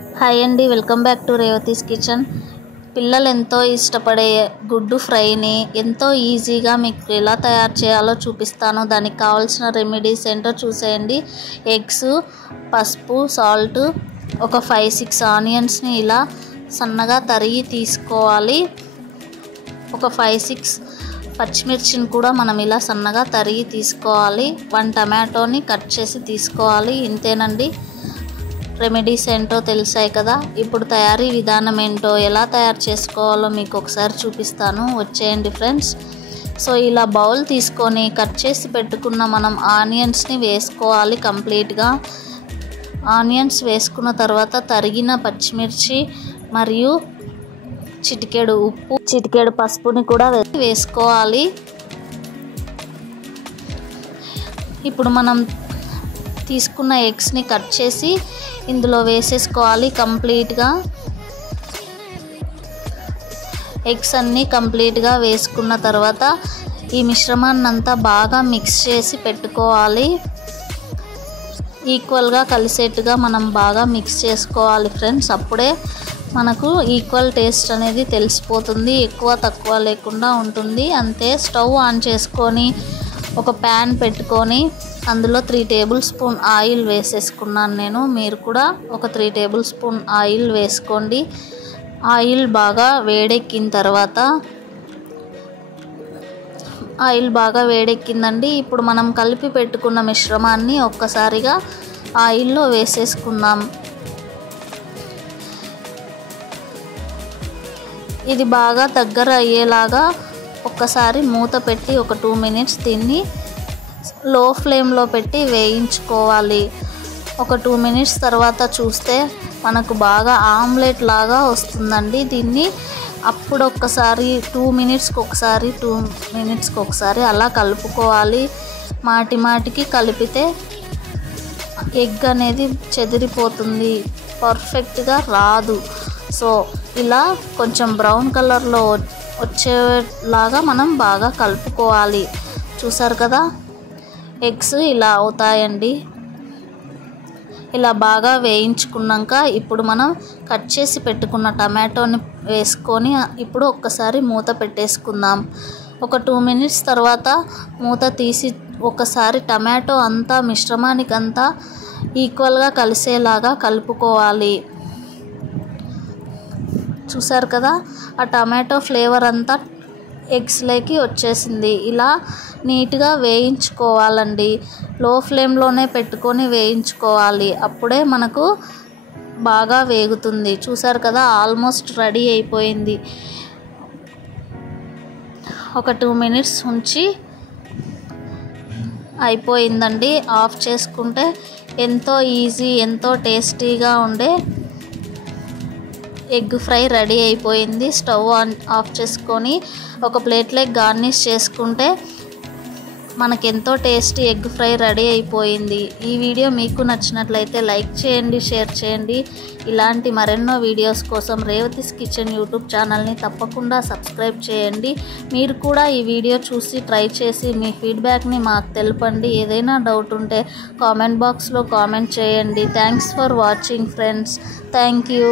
Hi అండి, welcome back to Revathi's kitchen. పిల్లలు ఎంతో ఇష్టపడే గుడ్డు ఫ్రైని ఎంతో ఈజీగా మీకు ఎలా తయారు చేయాలో చూపిస్తాను. దానికి కావాల్సిన రెమెడీస్ ఏంటో చూసేయండి. ఎగ్స్, పసుపు, సాల్ట్, ఒక 5-6 ఆనియన్స్ని ఇలా సన్నగా తరిగి తీసుకోవాలి. ఒక 5-6 పచ్చిమిర్చిని కూడా మనం ఇలా సన్నగా తరిగి తీసుకోవాలి. 1 టమాటోని కట్ చేసి తీసుకోవాలి. ఇంతేనండి. రెమెడీస్ ఏంటో తెలిసాయి కదా. ఇప్పుడు తయారీ విధానం ఏంటో, ఎలా తయారు చేసుకోవాలో మీకు ఒకసారి చూపిస్తాను. వచ్చేయండి ఫ్రెండ్స్. సో ఇలా బౌల్ తీసుకొని కట్ చేసి పెట్టుకున్న మనం ఆనియన్స్ని వేసుకోవాలి. కంప్లీట్గా ఆనియన్స్ వేసుకున్న తర్వాత తరిగిన పచ్చిమిర్చి మరియు చిటికెడు ఉప్పు, చిటికెడు పసుపుని కూడా వేసుకోవాలి. ఇప్పుడు మనం తీసుకున్న ఎగ్స్ని కట్ చేసి ఇందులో వేసేసుకోవాలి. కంప్లీట్గా ఎగ్స్ అన్నీ కంప్లీట్గా వేసుకున్న తర్వాత ఈ మిశ్రమాన్ని అంతా బాగా మిక్స్ చేసి పెట్టుకోవాలి. ఈక్వల్గా కలిసేట్టుగా మనం బాగా మిక్స్ చేసుకోవాలి ఫ్రెండ్స్. అప్పుడే మనకు ఈక్వల్ టేస్ట్ అనేది తెలిసిపోతుంది. ఎక్కువ తక్కువ లేకుండా ఉంటుంది. అంతే. స్టవ్ ఆన్ చేసుకొని ఒక ప్యాన్ పెట్టుకొని అందులో 3 టేబుల్ స్పూన్ ఆయిల్ వేసేసుకున్నాను నేను. మీరు కూడా ఒక 3 టేబుల్ స్పూన్ ఆయిల్ వేసుకోండి. ఆయిల్ బాగా వేడెక్కిందండి. ఇప్పుడు మనం కలిపి పెట్టుకున్న మిశ్రమాన్ని ఒక్కసారిగా ఆయిల్లో వేసేసుకుందాం. ఇది బాగా దగ్గర అయ్యేలాగా ఒక్కసారి మూత పెట్టి ఒక 2 మినిట్స్ దీన్ని లో ఫ్లేమ్లో పెట్టి వేయించుకోవాలి. ఒక 2 మినిట్స్ తర్వాత చూస్తే మనకు బాగా ఆమ్లెట్ లాగా వస్తుందండి. దీన్ని అప్పుడు ఒక్కసారి 2 మినిట్స్కి ఒకసారి అలా కలుపుకోవాలి. మాటికి కలిపితే ఎగ్ అనేది చెదిరిపోతుంది, పర్ఫెక్ట్గా రాదు. సో ఇలా కొంచెం బ్రౌన్ కలర్లో వచ్చేలాగా మనం బాగా కలుపుకోవాలి. చూసారు కదా, ఎగ్స్ ఇలా అవుతాయండి. ఇలా బాగా వేయించుకున్నాక ఇప్పుడు మనం కట్ చేసి పెట్టుకున్న టమాటోని వేసుకొని ఇప్పుడు ఒక్కసారి మూత పెట్టేసుకుందాం. ఒక 2 మినిట్స్ తర్వాత మూత తీసి ఒకసారి టమాటో అంతా మిశ్రమానికి అంతా ఈక్వల్గా కలిసేలాగా కలుపుకోవాలి. చూసారు కదా, ఆ టమాటో ఫ్లేవర్ అంతా ఎగ్స్లోకి వచ్చేసింది. ఇలా నీట్గా వేయించుకోవాలండి. లో ఫ్లేమ్లోనే పెట్టుకొని వేయించుకోవాలి. అప్పుడే మనకు బాగా వేగుతుంది. చూసారు కదా, ఆల్మోస్ట్ రెడీ అయిపోయింది. ఒక 2 మినిట్స్ ఉంచి అయిపోయిందండి. ఆఫ్ చేసుకుంటే ఎంతో ఈజీ, ఎంతో టేస్టీగా ఉండే ఎగ్ ఫ్రై రెడీ అయిపోయింది. స్టవ్ ఆఫ్ చేసుకొని ఒక ప్లేట్లోకి గార్నిష్ చేసుకుంటే మనకెంతో టేస్టీ ఎగ్ ఫ్రై రెడీ అయిపోయింది. ఈ వీడియో మీకు నచ్చినట్లయితే లైక్ చేయండి, షేర్ చేయండి. ఇలాంటి మరెన్నో వీడియోస్ కోసం రేవతీస్ కిచెన్ యూట్యూబ్ ఛానల్ని తప్పకుండా సబ్స్క్రైబ్ చేయండి. మీరు కూడా ఈ వీడియో చూసి ట్రై చేసి మీ ఫీడ్బ్యాక్ని మాకు తెలపండి. ఏదైనా డౌట్ ఉంటే కామెంట్ బాక్స్లో కామెంట్ చేయండి. Thanks for watching friends. Thank you.